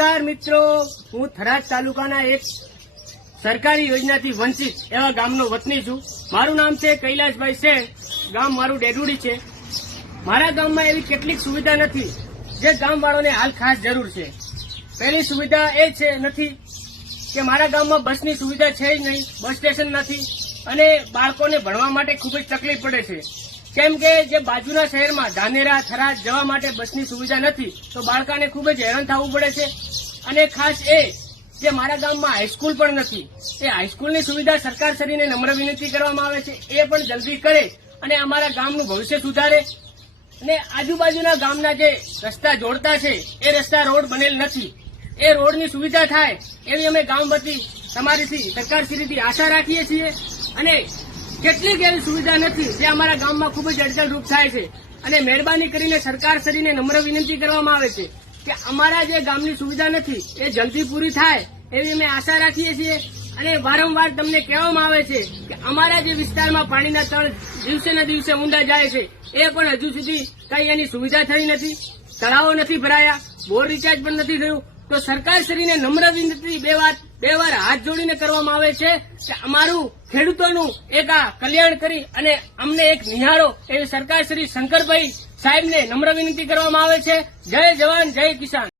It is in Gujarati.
નમસ્કાર મિત્રો, હું થરાદ તાલુકાના એક સરકારી યોજનાથી વંચિત એવા ગામનો વતની છું. મારું નામ છે કૈલાસભાઈ શેઠ. ગામ મારું ડેડુડી છે. મારા ગામમાં એવી કેટલીક સુવિધા નથી જે ગામવાળોને હાલ ખાસ જરૂર છે. પહેલી સુવિધા એ છે નથી કે મારા ગામમાં બસની સુવિધા છે જ નહીં, બસ સ્ટેશન નથી અને બાળકોને ભણવા માટે ખૂબ જ તકલીફ પડે છે. કેમ કે જે બાજુના શહેરમાં ધાનેરા થરાદ જવા માટે બસની સુવિધા નથી તો બાળકાને ખૂબ જ હેરાન થવું પડે છે. અને ખાસ એ જે મારા ગામમાં હાઈસ્કૂલ પણ નથી, એ હાઈસ્કૂલની સુવિધા સરકારશ્રીને નમ્ર વિનંતી કરવામાં આવે છે એ પણ જલ્દી કરે અને અમારા ગામનું ભવિષ્ય સુધારે. અને આજુબાજુના ગામના જે રસ્તા જોડતા છે એ રસ્તા રોડ બનેલ નથી, એ રોડની સુવિધા થાય એવી અમે ગામ વતી તમારીથી સરકારશ્રીથી આશા રાખીએ છીએ. અને કેટલીક એવી સુવિધા નથી જે અમારા ગામમાં ખૂબ જ અડચણરૂપ થાય છે. અને મહેરબાની કરીને સરકારશ્રીને નમ્ર વિનંતી કરવામાં આવે છે કે અમારા જે ગામની સુવિધા નથી એ જલ્દી પૂરી થાય એવી અમે આશા રાખીએ છીએ. અને વારંવાર તમને કહેવામાં આવે છે કે અમારા જે વિસ્તારમાં પાણીના તળ દિવસે ને દિવસે ઊંડા જાય છે એ પણ હજુ સુધી કઈ એની સુવિધા થઈ નથી. તળાવો નથી ભરાયા, બોર રિચાર્જ પણ નથી થયું. તો સરકારશ્રીને નમ્ર વિનંતી બે વાર હાથ જોડીને કરવામાં આવે છે કે અમારું ખેડૂતોનું એક આ કલ્યાણ કરી અને અમને એક નિહાળો એવી સરકારશ્રી શંકરભાઈ સાહેબને નમ્ર વિનંતી કરવામાં આવે છે. જય જવાન, જય કિસાન.